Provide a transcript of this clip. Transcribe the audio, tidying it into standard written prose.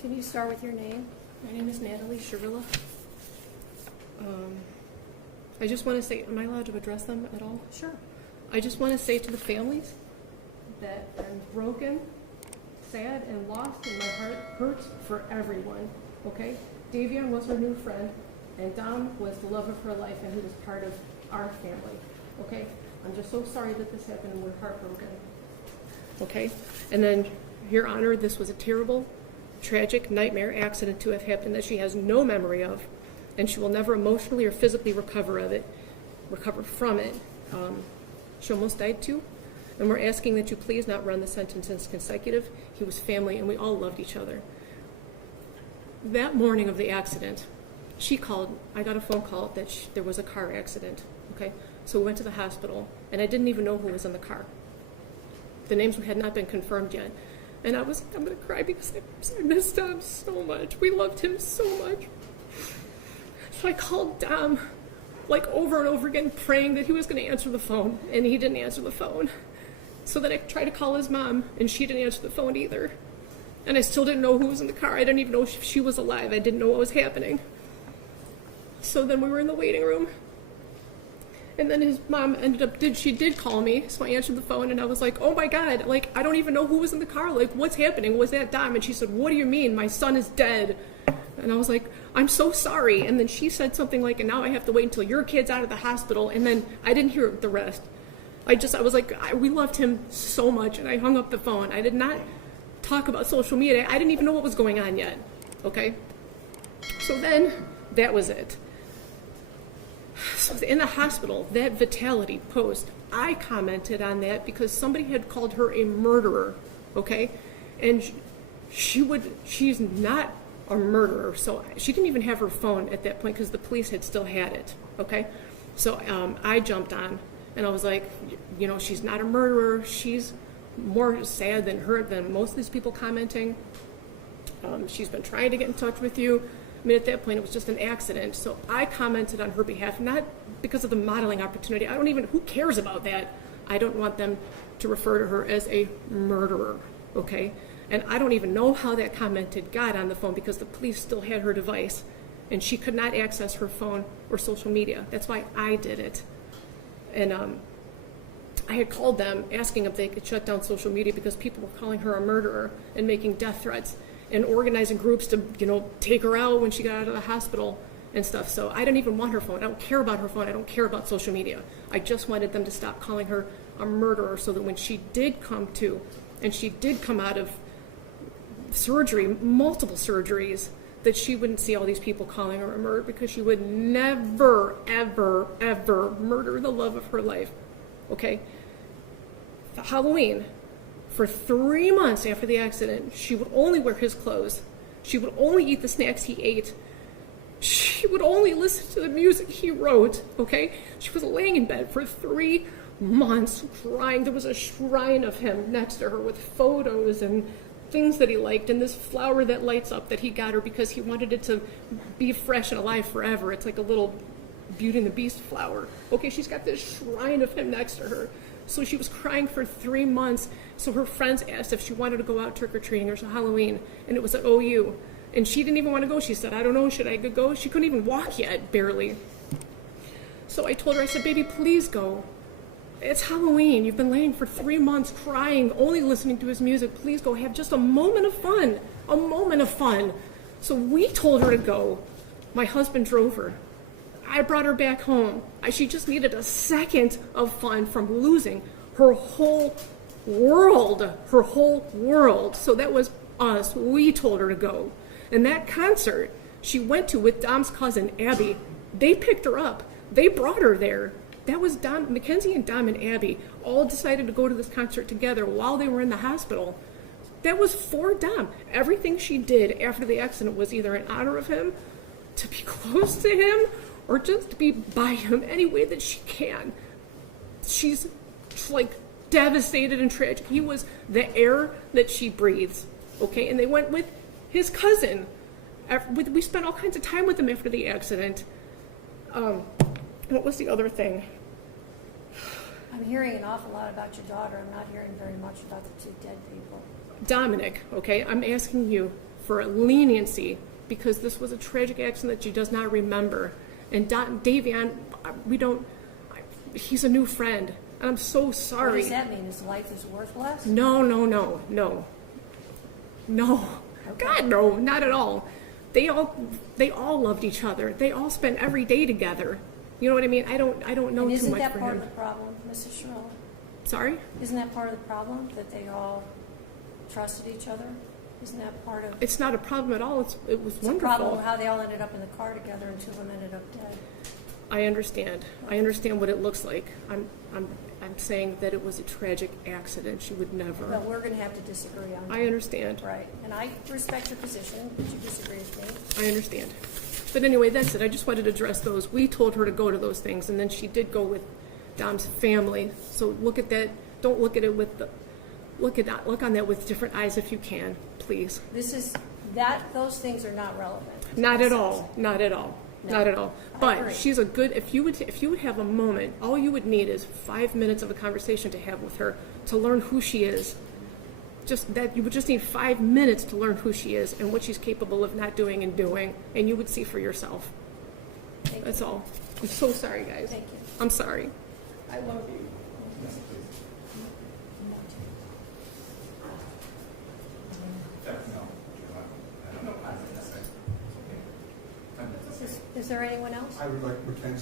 Can you start with your name? My name is Natalie Shavilla. I just want to say, am I allowed to address them at all? Sure. I just want to say to the families that I'm broken, sad, and lost, and my heart hurts for everyone, okay? Davion was her new friend, and Dom was the love of her life, and he was part of our family, okay? I'm just so sorry that this happened, and we're heartbroken, okay? And then, Your Honor, this was a terrible, tragic nightmare accident to have happened that she has no memory of, and she will never emotionally or physically recover from it. She almost died too, and we're asking that you please not run the sentence as consecutive. He was family, and we all loved each other. That morning of the accident, she called. I got a phone call that there was a car accident. Okay, so we went to the hospital, and I didn't even know who was in the car. The names had not been confirmed yet, and I'm going to cry because I missed Dom so much. We loved him so much. So I called Dom, like over and over again, praying that he was going to answer the phone, and he didn't answer the phone. So then I tried to call his mom, and she didn't answer the phone either. And I still didn't know who was in the car. I didn't even know if she was alive. I didn't know what was happening. So then we were in the waiting room, and then his mom she did call me, so I answered the phone, and I was like, oh my God, like, I don't even know who was in the car. Like, what's happening? Was that Dom? And she said, what do you mean? My son is dead. And I was like, I'm so sorry. And then she said something like, and now I have to wait until your kid's out of the hospital. And then I didn't hear the rest. I was like, we loved him so much, and I hung up the phone. I did not talk about social media. I didn't even know what was going on yet, okay? So then, that was it. So in the hospital, that Vitality post, I commented on that because somebody had called her a murderer, okay? And she's not a murderer, so she didn't even have her phone at that point because the police had still had it, okay? So I jumped on, and I was like, you know, she's not a murderer. She's more sad than most of these people commenting. She's been trying to get in touch with you. I mean, at that point, it was just an accident. So I commented on her behalf, not because of the modeling opportunity. Who cares about that? I don't want them to refer to her as a murderer, okay? And I don't even know how that comment had got on the phone because the police still had her device, and she could not access her phone or social media. That's why I did it. And I had called them asking if they could shut down social media because people were calling her a murderer and making death threats and organizing groups to, take her out when she got out of the hospital and stuff. So I didn't even want her phone. I don't care about her phone. I don't care about social media. I just wanted them to stop calling her a murderer so that when she did come to, and she did come out of surgery, multiple surgeries, that she wouldn't see all these people calling her a murderer because she would never, ever, ever murder the love of her life, okay? For Halloween, for 3 months after the accident, she would only wear his clothes. She would only eat the snacks he ate. She would only listen to the music he wrote, okay? She was laying in bed for 3 months crying. There was a shrine of him next to her with photos and things that he liked, and this flower that lights up that he got her because he wanted it to be fresh and alive forever. It's like a little Beauty and the Beast flower. Okay, she's got this shrine of him next to her. So she was crying for 3 months. So her friends asked if she wanted to go out trick-or-treating or Halloween, and it was at OU. And she didn't even want to go. She said, I don't know, should I go? She couldn't even walk yet, barely. So I told her, I said, baby, please go. It's Halloween. You've been laying for 3 months crying, only listening to his music. Please go. Have just a moment of fun. A moment of fun. So we told her to go. My husband drove her. I brought her back home. She just needed a second of fun from losing her whole world. Her whole world. So that was us. We told her to go. And that concert she went to with Dom's cousin, Abby, they picked her up. They brought her there. That was Dom, Mackenzie and Dom and Abby all decided to go to this concert together while they were in the hospital. That was for Dom. Everything she did after the accident was either in honor of him, to be close to him, or just to be by him any way that she can. She's like devastated and tragic. He was the air that she breathes, okay? And they went with his cousin. We spent all kinds of time with him after the accident. What was the other thing? I'm hearing an awful lot about your daughter. I'm not hearing very much about the two dead people. Dominic, okay, I'm asking you for leniency because this was a tragic accident that she does not remember. And Davion, he's a new friend, and I'm so What sorry. does that mean? His life is worthless? No. God, no, not at all. They all loved each other. They all spent every day together. You know what I mean? I don't know And too isn't much that for part him. of the problem, Mrs. Sherrill? Sorry? Isn't that part of the problem, that they all trusted each other? Isn't that part of It's not a problem at all. It was the wonderful. problem of how they all ended up in the car together and two of them ended up dead? I understand. I understand what it looks like. I'm saying that it was a tragic accident. She would never. Well, we're going to have to disagree on that. I understand. Right, and I respect your position, but you disagree with me. I understand. But anyway, that's it. I just wanted to address those. We told her to go to those things, and then she did go with Dom's family. So look at that. Don't look at it with the look on that with different eyes if you can, please. Those things are not relevant. Not at all. Not at all. No, Not at all. I But agree. she's a good. If you would have a moment, all you would need is 5 minutes of a conversation to have with her to learn who she is. Just that you would just need 5 minutes to learn who she is and what she's capable of not doing and doing, and you would see for yourself. Thank you. That's all. I'm so sorry, guys. Thank you. I'm sorry. I love you. Is there anyone else? I would like Mackenzie